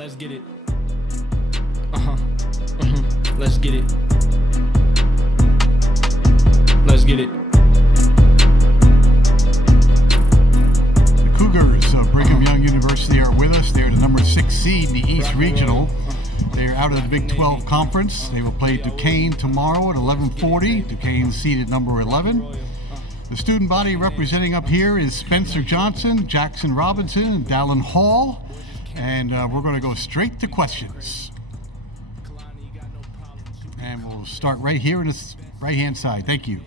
Let's get it. Let's get it. Let's get it. The Cougars of Brigham Young University are with us. They're the number 6 seed in the East Regional. They're out of the Big 12 Conference. They will play Duquesne tomorrow at 11:40. Duquesne seeded number 11. The student body representing up here is Spencer Johnson, Jaxson Robinson, and Dallin Hall. And we're going to go straight to questions. And we'll start right here on the right-hand side. Thank you.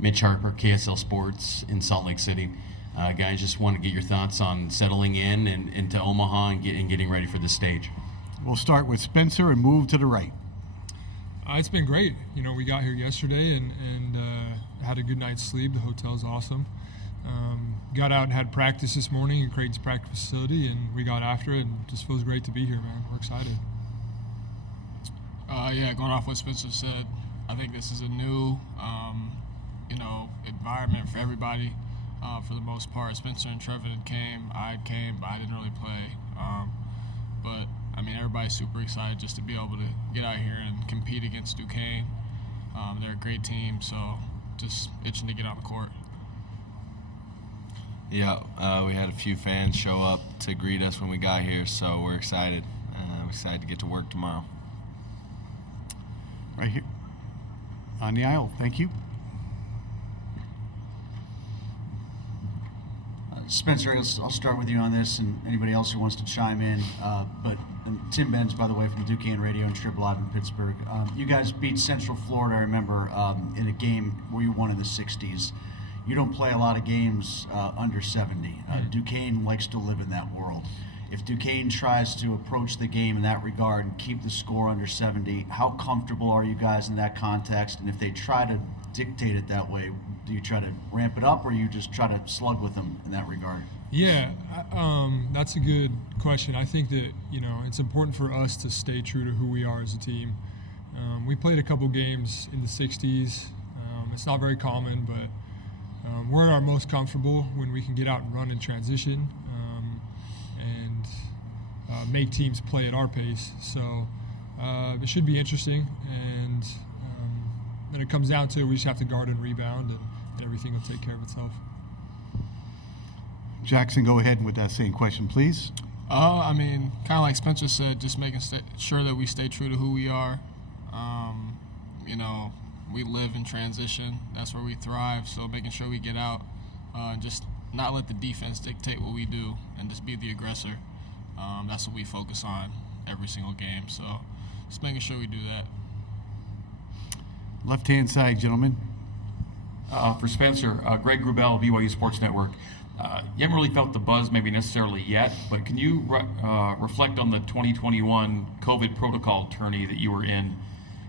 Mitch Harper, KSL Sports in Salt Lake City. Guys, just want to get your thoughts on settling in and into Omaha and getting ready for the stage. We'll start with Spencer and move to the right. It's been great. You know, we got here yesterday and had a good night's sleep. The hotel's awesome. Got out and had practice this morning in Creighton's practice facility, and we got after it, and just feels great to be here, man. We're excited. Yeah, going off what Spencer said, I think this is a new, environment for everybody. For the most part, Spencer and Trevin came, but I didn't really play. But I mean, everybody's super excited just to be able to get out here and compete against Duquesne. They're a great team, so just itching to get on the court. Yeah, we had a few fans show up to greet us when we got here, so we're excited. We're excited to get to work tomorrow. Right here on the aisle. Thank you. Spencer, I'll start with you on this, and anybody else who wants to chime in. And Tim Benz, by the way, from Duquesne Radio and Strip Live in Pittsburgh. You guys beat Central Florida, I remember, in a game where you won in the 60s. You don't play a lot of games under 70. Duquesne likes to live in that world. If Duquesne tries to approach the game in that regard and keep the score under 70, how comfortable are you guys in that context? And if they try to dictate it that way, do you try to ramp it up, or you just try to slug with them in that regard? Yeah, that's a good question. I think that, it's important for us to stay true to who we are as a team. We played a couple games in the 60s. It's not very common, but we're at our most comfortable when we can get out and run in transition and make teams play at our pace. So it should be interesting, and when it comes down to it, we just have to guard and rebound, and everything will take care of itself. Jaxson, go ahead with that same question, please. I mean, kind of like Spencer said, just making sure that we stay true to who we are. We live in transition. That's where we thrive. So making sure we get out and just not let the defense dictate what we do and just be the aggressor. That's what we focus on every single game. So just making sure we do that. Left-hand side, gentlemen. For Spencer, Greg Grubel, BYU Sports Network. You haven't really felt the buzz maybe necessarily yet, but can you reflect on the 2021 COVID protocol tourney that you were in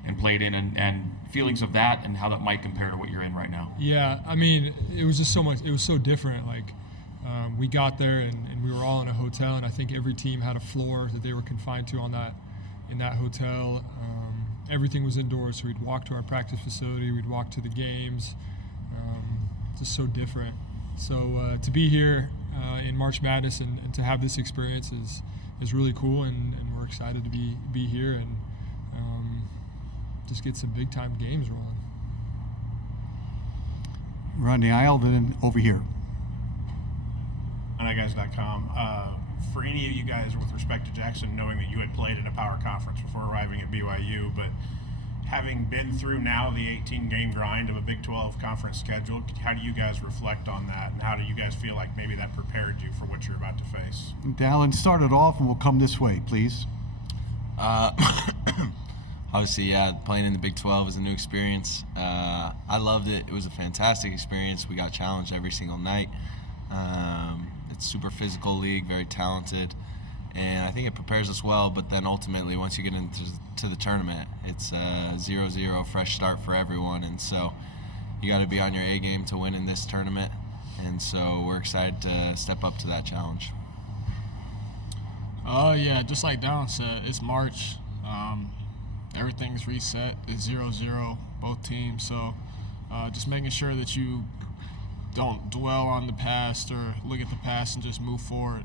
and played in, and feelings of that and how that might compare to what you're in right now? Yeah, I mean, it was just it was so different. Like, we got there and we were all in a hotel, and I think every team had a floor that they were confined to in that hotel. Everything was indoors, so we'd walk to our practice facility, we'd walk to the games. Just so different. So to be here in March Madness and to have this experience is really cool, and we're excited to be here and just get some big time games rolling. We're on the aisle, then over here. NIGuys.com. For any of you guys, with respect to Jaxson, knowing that you had played in a power conference before arriving at BYU, but having been through now the 18-game grind of a Big 12 conference schedule, how do you guys reflect on that, and how do you guys feel like maybe that prepared you for what you're about to face? Dallin, start it off, and we'll come this way, please. Obviously, yeah, playing in the Big 12 is a new experience. I loved it. It was a fantastic experience. We got challenged every single night. It's a super physical league, very talented, and I think it prepares us well. But then ultimately, once you get into the tournament, it's 0-0, fresh start for everyone, and so you got to be on your A game to win in this tournament. And so we're excited to step up to that challenge. Yeah, just like Dallin said, it's March. Everything's reset. It's 0-0, both teams. So just making sure that you don't dwell on the past or look at the past and just move forward.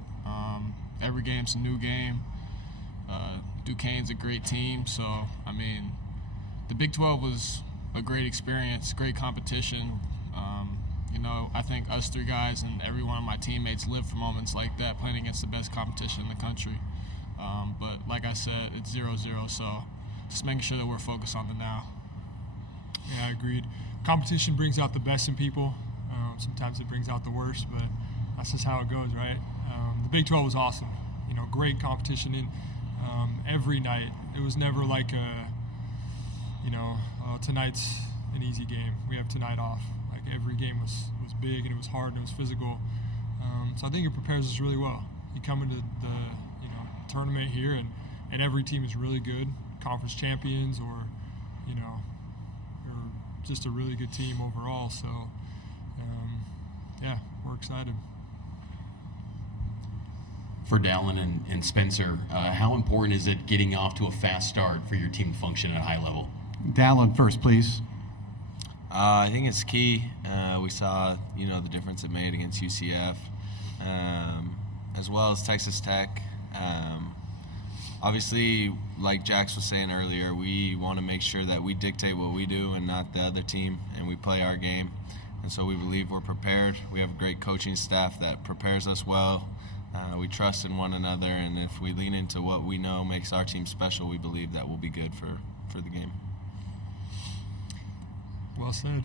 Every game's a new game. Duquesne's a great team, so I mean, the Big 12 was a great experience, great competition. I think us three guys and every one of my teammates live for moments like that, playing against the best competition in the country. But like I said, it's 0-0, so just making sure that we're focused on the now. Yeah, I agreed. Competition brings out the best in people. Sometimes it brings out the worst, but that's just how it goes, right? The Big 12 was awesome. Great competition in every night. It was never like tonight's an easy game. We have tonight off. Like every game was big and it was hard and it was physical. So I think it prepares us really well. You come into the tournament here and every team is really good, conference champions or just a really good team overall. So yeah, we're excited. For Dallin and Spencer, how important is it getting off to a fast start for your team to function at a high level? Dallin first, please. I think it's key. We saw, the difference it made against UCF, as well as Texas Tech. Obviously, like Jax was saying earlier, we want to make sure that we dictate what we do and not the other team, and we play our game. And so we believe we're prepared. We have a great coaching staff that prepares us well. We trust in one another, and if we lean into what we know makes our team special, we believe that we'll be good for the game. Well said.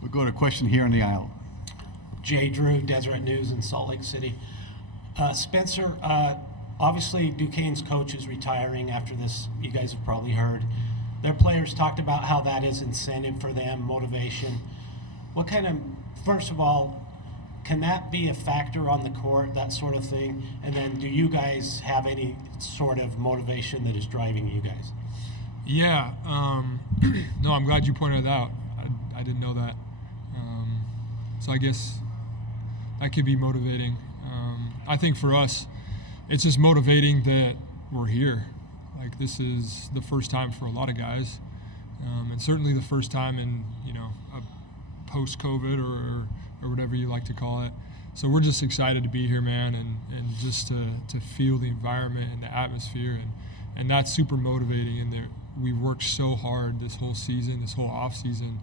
We'll go to a question here in the aisle. Jay Drew, Deseret News in Salt Lake City. Spencer, obviously Duquesne's coach is retiring after this. You guys have probably heard. Their players talked about how that is incentive for them, motivation. What kind of, first of all, can that be a factor on the court, that sort of thing? And then do you guys have any sort of motivation that is driving you guys? Yeah. No, I'm glad you pointed it out. I didn't know that. So I guess that could be motivating. I think for us, it's just motivating that we're here. Like, this is the first time for a lot of guys, and certainly the first time in a post-COVID or whatever you like to call it. So we're just excited to be here, man, and just to feel the environment and the atmosphere, and that's super motivating. And we've worked so hard this whole season, this whole off season,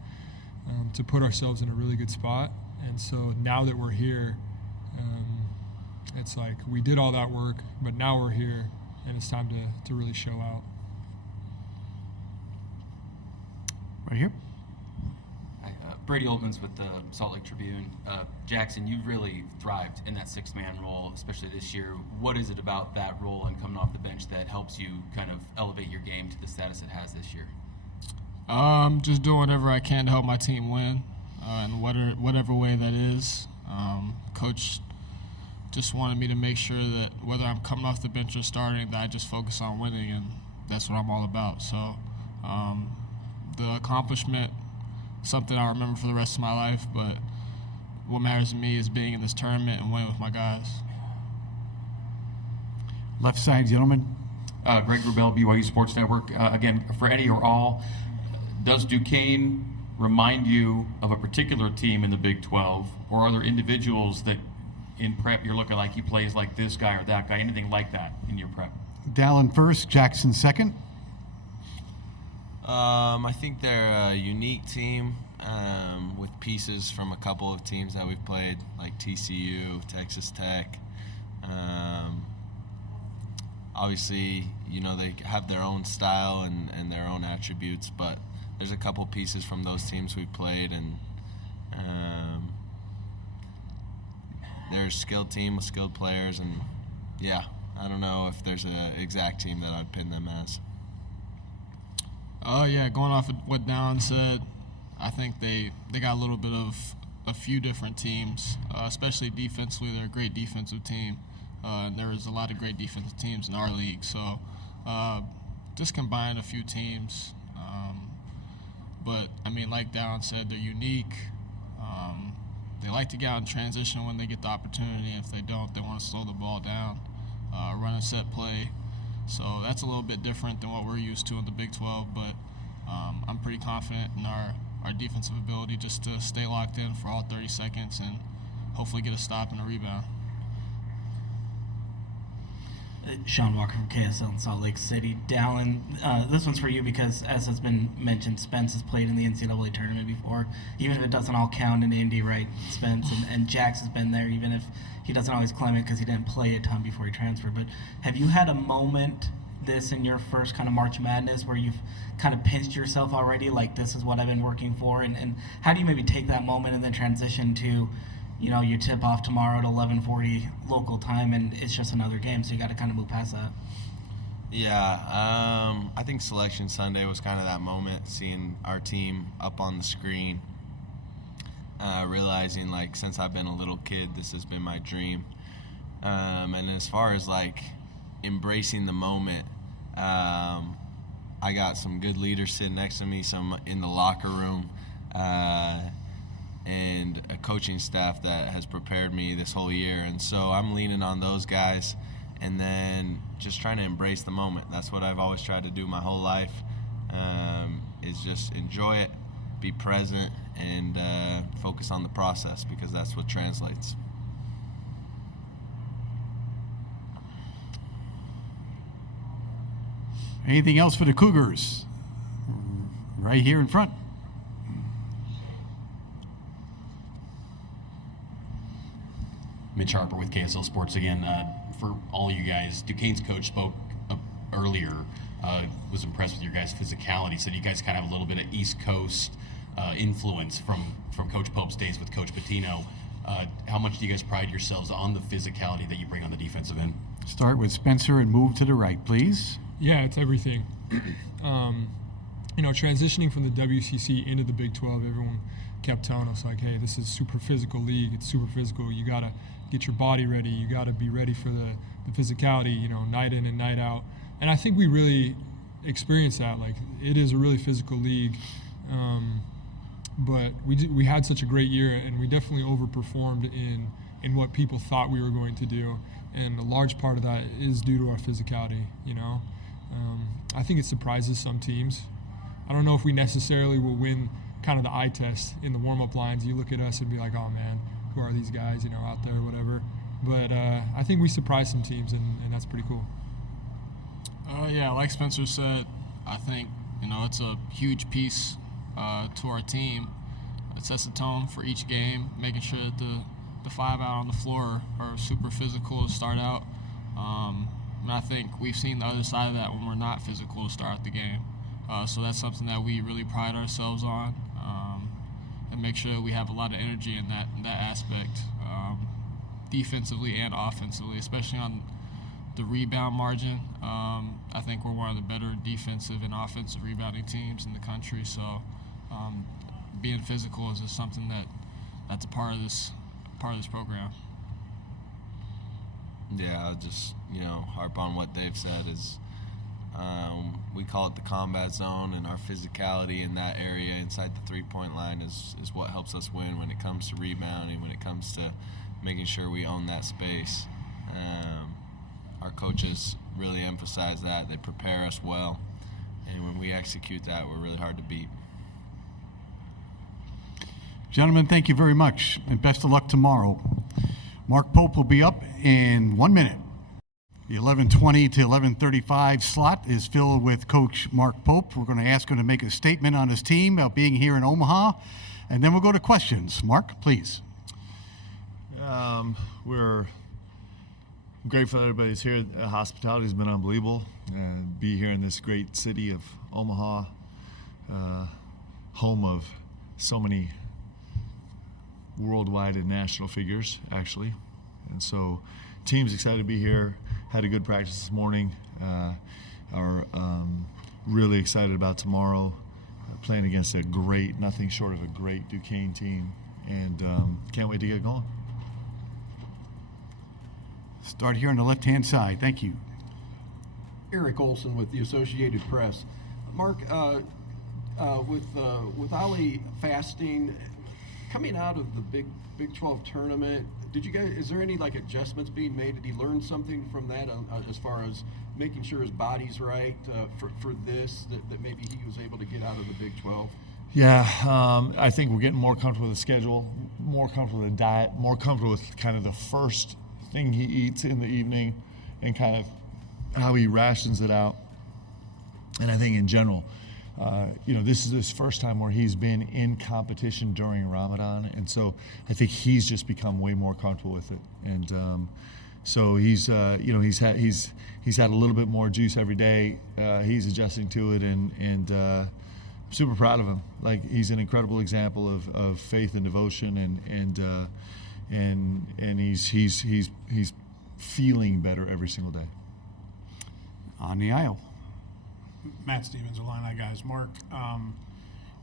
to put ourselves in a really good spot. And so now that we're here, it's like we did all that work, but now we're here, and it's time to really show out. Right here. Hi, Brady Oltmans with the Salt Lake Tribune. Jaxson, you've really thrived in that six-man role, especially this year. What is it about that role and coming off the bench that helps you kind of elevate your game to the status it has this year? Just doing whatever I can to help my team win, in whatever way that is. Coach just wanted me to make sure that whether I'm coming off the bench or starting, that I just focus on winning, and that's what I'm all about. So the accomplishment, something I'll remember for the rest of my life, but what matters to me is being in this tournament and winning with my guys. Left side, gentlemen. Greg Rubel, BYU Sports Network. Again, for any or all, does Duquesne remind you of a particular team in the Big 12, or are there individuals that in prep you're looking like he plays like this guy or that guy, anything like that in your prep? Dallin first, Jaxson second. I think they're a unique team with pieces from a couple of teams that we've played, like TCU, Texas Tech. Obviously, they have their own style and their own attributes, but there's a couple pieces from those teams we've played, and they're a skilled team with skilled players, and yeah, I don't know if there's an exact team that I'd pin them as. Yeah, going off of what Dallin said, I think they got a little bit of a few different teams, especially defensively. They're a great defensive team. And there is a lot of great defensive teams in our league. So just combine a few teams. But, I mean, like Dallin said, they're unique. They like to get out in transition when they get the opportunity. If they don't, they want to slow the ball down, run a set play. So that's a little bit different than what we're used to in the Big 12. But I'm pretty confident in our our defensive ability just to stay locked in for all 30 seconds and hopefully get a stop and a rebound. Sean Walker from KSL in Salt Lake City. Dallin, this one's for you because, as has been mentioned, Spence has played in the NCAA tournament before, even if it doesn't all count in Indy, right, Spence? And Jax has been there, even if he doesn't always claim it because he didn't play a ton before he transferred. But have you had a moment this in your first kind of March Madness where you've kind of pinched yourself already, like this is what I've been working for? And how do you maybe take that moment and then transition to, you know, you tip off tomorrow at 11:40 local time, and it's just another game, so you got to kind of move past that? Yeah, I think Selection Sunday was kind of that moment, seeing our team up on the screen, realizing, like, since I've been a little kid, this has been my dream. And as far as, like, embracing the moment, I got some good leaders sitting next to me, some in the locker room, and a coaching staff that has prepared me this whole year. And so I'm leaning on those guys and then just trying to embrace the moment. That's what I've always tried to do my whole life, is just enjoy it, be present, and focus on the process, because that's what translates. Anything else for the Cougars? Right here in front. Mitch Harper with KSL Sports again. For all you guys, Duquesne's coach spoke earlier, was impressed with your guys' physicality. Said you guys kind of have a little bit of East Coast influence from Coach Pope's days with Coach Patino. How much do you guys pride yourselves on the physicality that you bring on the defensive end? Start with Spencer and move to the right, please. Yeah, it's everything. You know, transitioning from the WCC into the Big 12, everyone kept telling us, like, hey, this is super physical league. It's super physical. You got to get your body ready. You got to be ready for the physicality, you know, night in and night out. And I think we really experienced that. Like, it is a really physical league. But we had such a great year, and we definitely overperformed in what people thought we were going to do. And a large part of that is due to our physicality, you know. I think it surprises some teams. I don't know if we necessarily will win kind of the eye test in the warm-up lines. You look at us and be like, oh man, who are these guys, you know, out there, whatever. But I think we surprised some teams, and that's pretty cool. Yeah, like Spencer said, I think, you know, it's a huge piece to our team. It sets the tone for each game, making sure that the five out on the floor are super physical to start out. And I think we've seen the other side of that when we're not physical to start out the game. So that's something that we really pride ourselves on, and make sure that we have a lot of energy in that aspect, defensively and offensively, especially on the rebound margin. I think we're one of the better defensive and offensive rebounding teams in the country. So being physical is just something that's a part of this program. Yeah, I'll just, you know, harp on what Dave said is we call it the combat zone, and our physicality in that area inside the three-point line is what helps us win when it comes to rebounding, when it comes to making sure we own that space. Our coaches really emphasize that. They prepare us well, and when we execute that, we're really hard to beat. Gentlemen, thank you very much, and best of luck tomorrow. Mark Pope will be up in 1 minute. The 11:20 to 11:35 slot is filled with Coach Mark Pope. We're going to ask him to make a statement on his team about being here in Omaha, and then we'll go to questions. Mark, please. We're grateful that everybody's here. Hospitality has been unbelievable. Be here in this great city of Omaha, home of so many worldwide and national figures, actually. And so team's excited to be here. Had a good practice this morning. Are really excited about tomorrow. Playing against a great, nothing short of a great Duquesne team. And can't wait to get going. Start here on the left-hand side. Thank you. Eric Olson with the Associated Press. Mark, with Ali fasting, coming out of the Big 12 tournament, is there any like adjustments being made? Did he learn something from that as far as making sure his body's right for this that maybe he was able to get out of the Big 12? Yeah, I think we're getting more comfortable with the schedule, more comfortable with the diet, more comfortable with kind of the first thing he eats in the evening and kind of how he rations it out. And I think in general, this is his first time where he's been in competition during Ramadan, and so I think he's just become way more comfortable with it. And so he's had a little bit more juice every day. He's adjusting to it, and I'm super proud of him. Like, he's an incredible example of faith and devotion, and he's feeling better every single day. On the aisle. Matt Stevens, Illini guys. Mark, now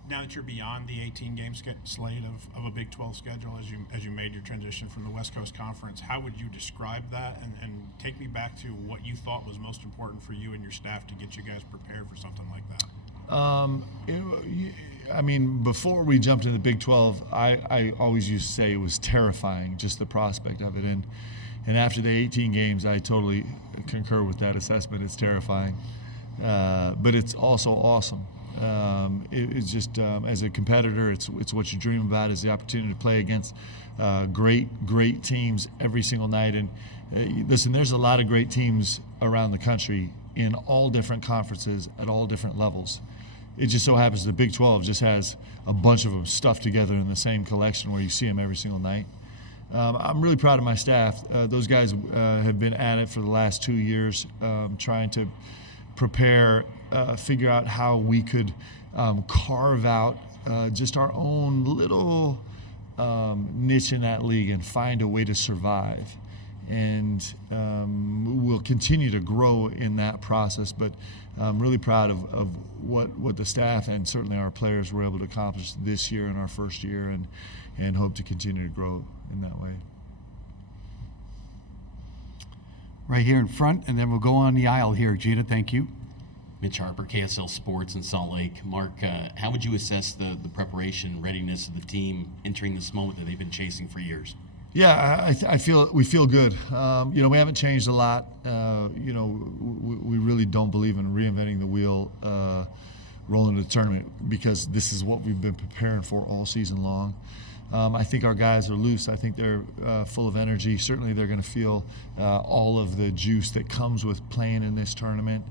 that you're beyond the 18-game slate of a Big 12 schedule, as you made your transition from the West Coast Conference, how would you describe that? And take me back to what you thought was most important for you and your staff to get you guys prepared for something like that. Before we jumped into the Big 12, I always used to say it was terrifying, just the prospect of it. And after the 18 games, I totally concur with that assessment. It's terrifying. But it's also awesome. It's just, as a competitor, it's what you dream about, is the opportunity to play against great teams every single night. And listen, there's a lot of great teams around the country in all different conferences at all different levels. It just so happens the Big 12 just has a bunch of them stuffed together in the same collection where you see them every single night. I'm really proud of my staff. Those guys have been at it for the last 2 years, trying to prepare, figure out how we could carve out just our own little niche in that league and find a way to survive. And we'll continue to grow in that process, but I'm really proud of what the staff and certainly our players were able to accomplish this year in our first year, and hope to continue to grow in that way. Right here in front, and then we'll go on the aisle here. Gina, thank you. Mitch Harper, KSL Sports in Salt Lake. Mark, how would you assess the preparation and readiness of the team entering this moment that they've been chasing for years? Yeah, I feel we feel good. We haven't changed a lot. We really don't believe in reinventing the wheel, rolling to the tournament, because this is what we've been preparing for all season long. I think our guys are loose. I think they're full of energy. Certainly they're going to feel all of the juice that comes with playing in this tournament.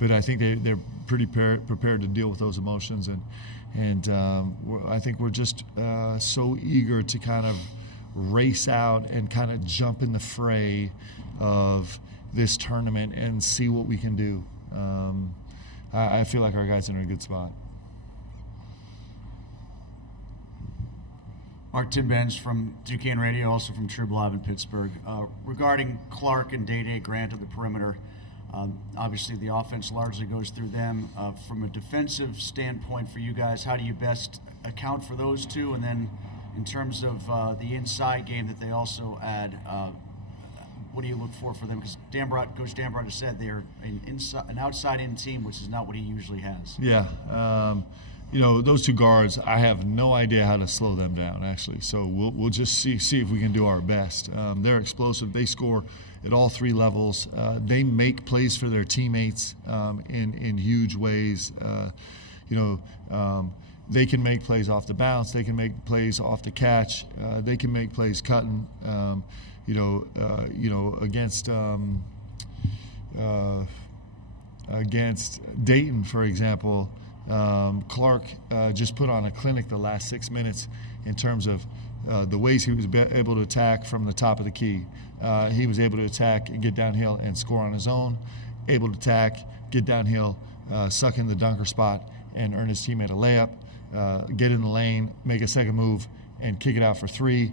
But I think they're pretty prepared to deal with those emotions. And I think we're just so eager to kind of race out and kind of jump in the fray of this tournament and see what we can do. I feel like our guys are in a good spot. Mark, Tim Benz from Duquesne Radio, also from Trib Live in Pittsburgh. Regarding Clark and Day Grant of the perimeter, obviously the offense largely goes through them. From a defensive standpoint for you guys, how do you best account for those two? And then in terms of the inside game that they also add, what do you look for them? Because Coach Dambrot has said they're an outside-in team, which is not what he usually has. Yeah. Those two guards, I have no idea how to slow them down, actually. So we'll just see if we can do our best. They're explosive. They score at all three levels. They make plays for their teammates in huge ways. They can make plays off the bounce. They can make plays off the catch. They can make plays cutting. Against Dayton, for example, Clark just put on a clinic the last 6 minutes in terms of the ways he was able to attack from the top of the key. He was able to attack and get downhill and score on his own, able to attack, get downhill, suck in the dunker spot, and earn his teammate a layup, get in the lane, make a second move, and kick it out for three.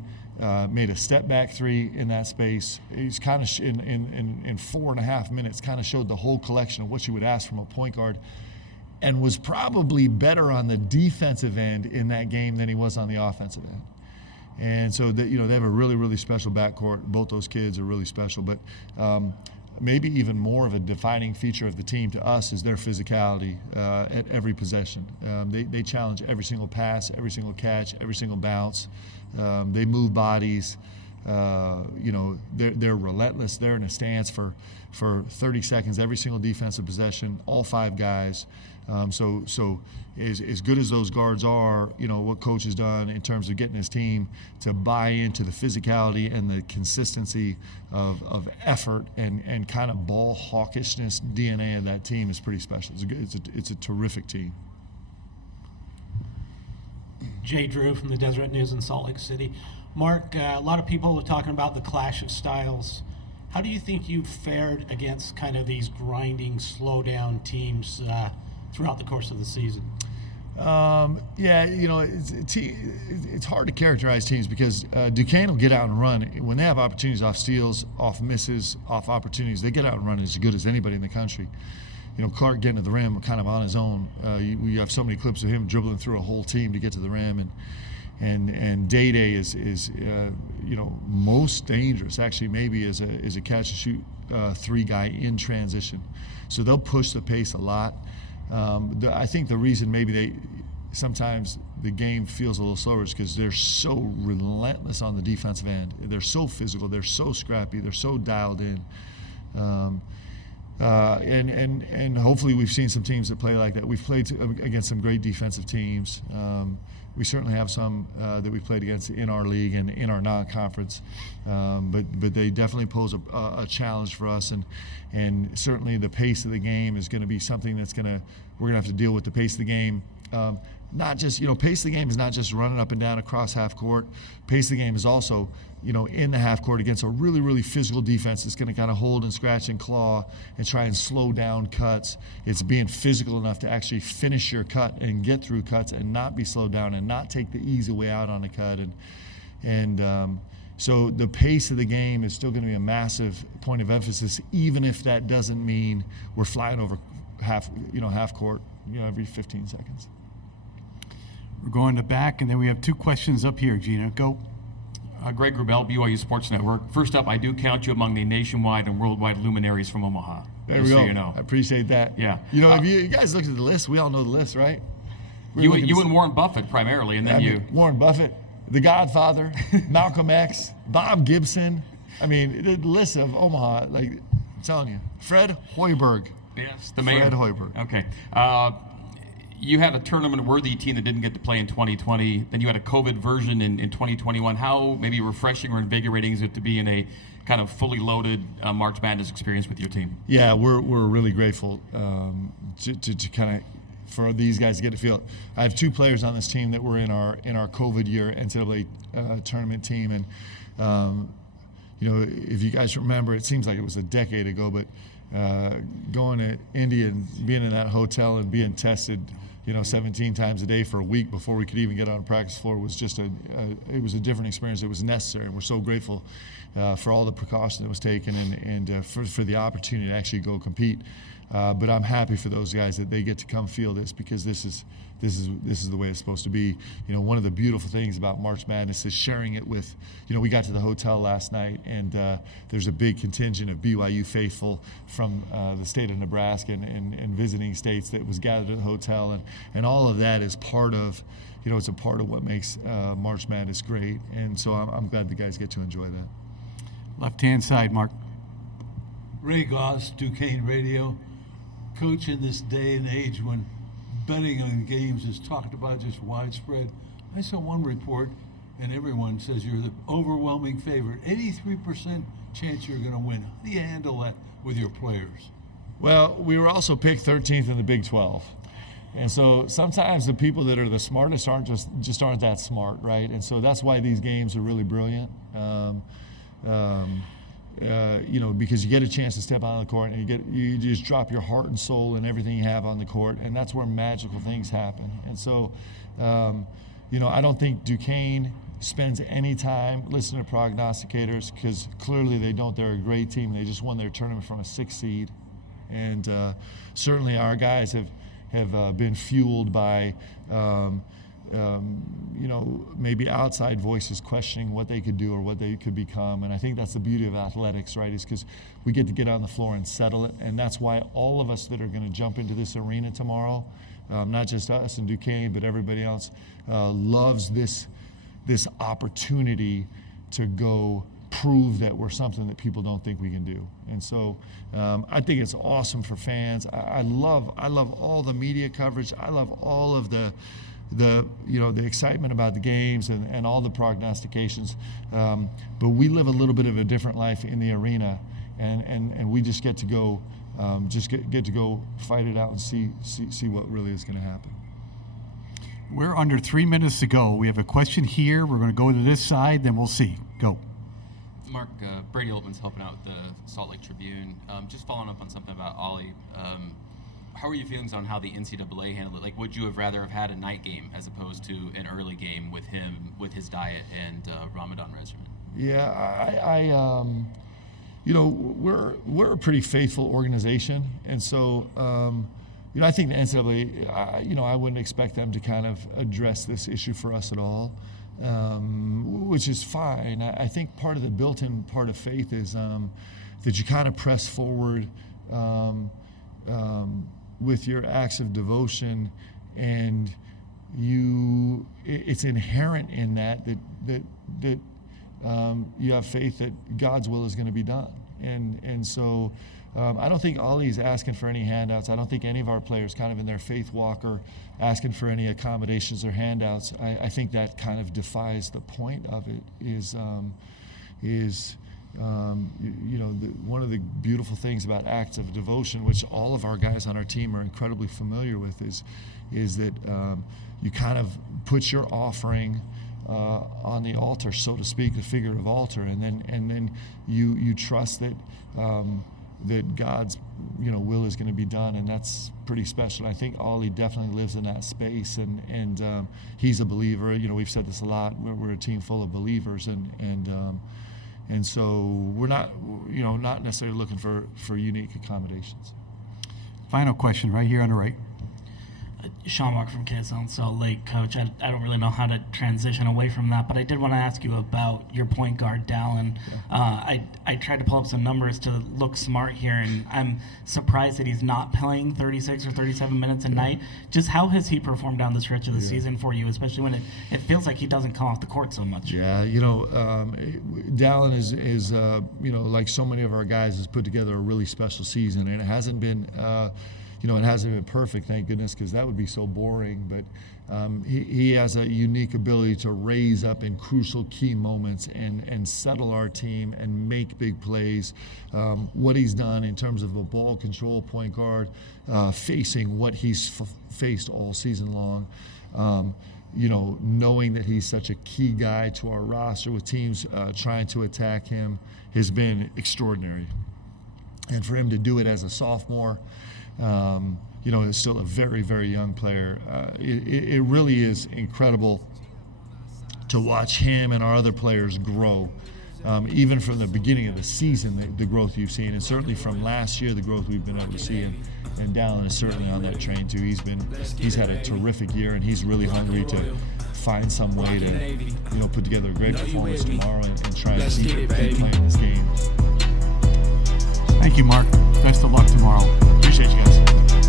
Made a step back three in that space. He's kind of in 4.5 minutes kind of showed the whole collection of what you would ask from a point guard, and was probably better on the defensive end in that game than he was on the offensive end. And so they have a really, really special backcourt. Both those kids are really special, but maybe even more of a defining feature of the team to us is their physicality at every possession. They challenge every single pass, every single catch, every single bounce. They move bodies. They're relentless. They're in a stance for 30 seconds every single defensive possession, all 5 guys. So as good as those guards are, what coach has done in terms of getting his team to buy into the physicality and the consistency of effort and kind of ball hawkishness DNA of that team is pretty special. It's a terrific team. Jay Drew from the Deseret News in Salt Lake City. Mark, a lot of people are talking about the clash of styles. How do you think you've fared against kind of these grinding, slow-down teams throughout the course of the season? It's hard to characterize teams because Duquesne will get out and run. When they have opportunities off steals, off misses, off opportunities, they get out and run as good as anybody in the country. Clark getting to the rim kind of on his own. We have so many clips of him dribbling through a whole team to get to the rim, and Day is most dangerous actually maybe as a catch and shoot 3 guy in transition. So they'll push the pace a lot. I think the reason maybe sometimes the game feels a little slower is because they're so relentless on the defensive end. They're so physical. They're so scrappy. They're so dialed in. And hopefully we've seen some teams that play like that. We've played against some great defensive teams. We certainly have some that we played against in our league and in our non-conference, but they definitely pose a challenge for us, and certainly the pace of the game is going to be something we're going to have to deal with. The pace of the game, not just pace of the game is not just running up and down across half court. Pace of the game is also in the half court against a really, really physical defense that's going to kind of hold and scratch and claw and try and slow down cuts. It's being physical enough to actually finish your cut and get through cuts and not be slowed down and not take the easy way out on a cut. So the pace of the game is still going to be a massive point of emphasis, even if that doesn't mean we're flying over half court every 15 seconds. We're going to back, and then we have 2 questions up here. Gina, go. Greg Grubel, BYU Sports Network. First up, I do count you among the nationwide and worldwide luminaries from Omaha. There we go. So you know. I appreciate that. Yeah. If you guys looked at the list, we all know the list, right? You and Warren Buffett primarily, and then Warren Buffett, The Godfather, Malcolm X, Bob Gibson. I mean, the list of Omaha, I'm telling you. Fred Hoiberg. Yes, the mayor. Fred Hoiberg. Okay. You had a tournament-worthy team that didn't get to play in 2020. Then you had a COVID version in 2021. How maybe refreshing or invigorating is it to be in a kind of fully loaded March Madness experience with your team? Yeah, we're really grateful to kind of for these guys to get to feel it. I have 2 players on this team that were in our COVID year NCAA tournament team, and if you guys remember, it seems like it was a decade ago, but going to India and being in that hotel and being tested 17 times a day for a week before we could even get on a practice floor was just it was a different experience. It was necessary, and we're so grateful for all the precaution that was taken and for the opportunity to actually go compete. But I'm happy for those guys that they get to come feel this, because this is the way it's supposed to be. One of the beautiful things about March Madness is sharing it with, we got to the hotel last night, and there's a big contingent of BYU faithful from the state of Nebraska and visiting states that was gathered at the hotel, and all of that is part of, it's a part of what makes March Madness great, and so I'm glad the guys get to enjoy that. Left-hand side, Mark. Ray Goss, Duquesne Radio. Coach, in this day and age when betting on games is talked about just widespread, I saw one report and everyone says you're the overwhelming favorite, 83% chance you're going to win. How do you handle that with your players? Well, we were also picked 13th in the Big 12. And so sometimes the people that are the smartest aren't just aren't that smart, right? And so that's why these games are really brilliant. Because you get a chance to step out on the court and you just drop your heart and soul and everything you have on the court, and that's where magical things happen. And so, I don't think Duquesne spends any time listening to prognosticators, because clearly they don't. They're a great team. They just won their tournament from a 6th seed, and certainly our guys have been fueled by maybe outside voices questioning what they could do or what they could become. And I think that's the beauty of athletics, right, is because we get to get on the floor and settle it. And that's why all of us that are going to jump into this arena tomorrow, not just us and Duquesne, but everybody else, loves this opportunity to go prove that we're something that people don't think we can do. And so I think it's awesome for fans. I love all the media coverage. I love all of the excitement about the games and all the prognostications. But we live a little bit of a different life in the arena, and we just get to go get to go fight it out and see what really is going to happen. We're under 3 minutes to go. We have a question here. We're going to go to this side, then we'll see. Go. Mark, Brady Oltman's helping out with the Salt Lake Tribune. Just following up on something about Ollie. How are your feelings on how the NCAA handled it? Like, would you have rather have had a night game as opposed to an early game with him, with his diet and Ramadan regimen? Yeah, we're a pretty faithful organization, and so I think the NCAA, I wouldn't expect them to kind of address this issue for us at all, which is fine. I think part of the built-in part of faith is that you kind of press forward with your acts of devotion, and it's inherent in that you have faith that God's will is going to be done. And so I don't think Ollie's asking for any handouts. I don't think any of our players kind of in their faith walk are asking for any accommodations or handouts. I think that kind of defies the point of it one of the beautiful things about acts of devotion, which all of our guys on our team are incredibly familiar with, is that you kind of put your offering on the altar, so to speak, the figurative altar, and then you trust that that God's will is going to be done, and that's pretty special. I think Ollie definitely lives in that space, and he's a believer. We've said this a lot. We're a team full of believers, and so we're not necessarily looking for unique accommodations. Final question right here on the right. Sean Walker from KSL in Salt Lake, Coach. I don't really know how to transition away from that, but I did want to ask you about your point guard, Dallin. Yeah. I tried to pull up some numbers to look smart here, and I'm surprised that he's not playing 36 or 37 minutes a night. Just how has he performed down the stretch of the season for you, especially when it feels like he doesn't come off the court so much? Yeah, Dallin is like so many of our guys, has put together a really special season, and it hasn't been it hasn't been perfect, thank goodness, because that would be so boring. But he has a unique ability to raise up in crucial key moments and settle our team and make big plays. What he's done in terms of a ball control point guard, facing what he's faced all season long, knowing that he's such a key guy to our roster with teams trying to attack him has been extraordinary. And for him to do it as a sophomore, is still a very, very young player. It really is incredible to watch him and our other players grow, even from the beginning of the season, the growth you've seen, and certainly from last year, the growth we've been able to see. And Dallin is certainly on that train too. He's had a terrific year, and he's really hungry to find some way to put together a great performance tomorrow and try to keep playing this game. Thank you, Mark. Best of luck tomorrow. Appreciate you guys.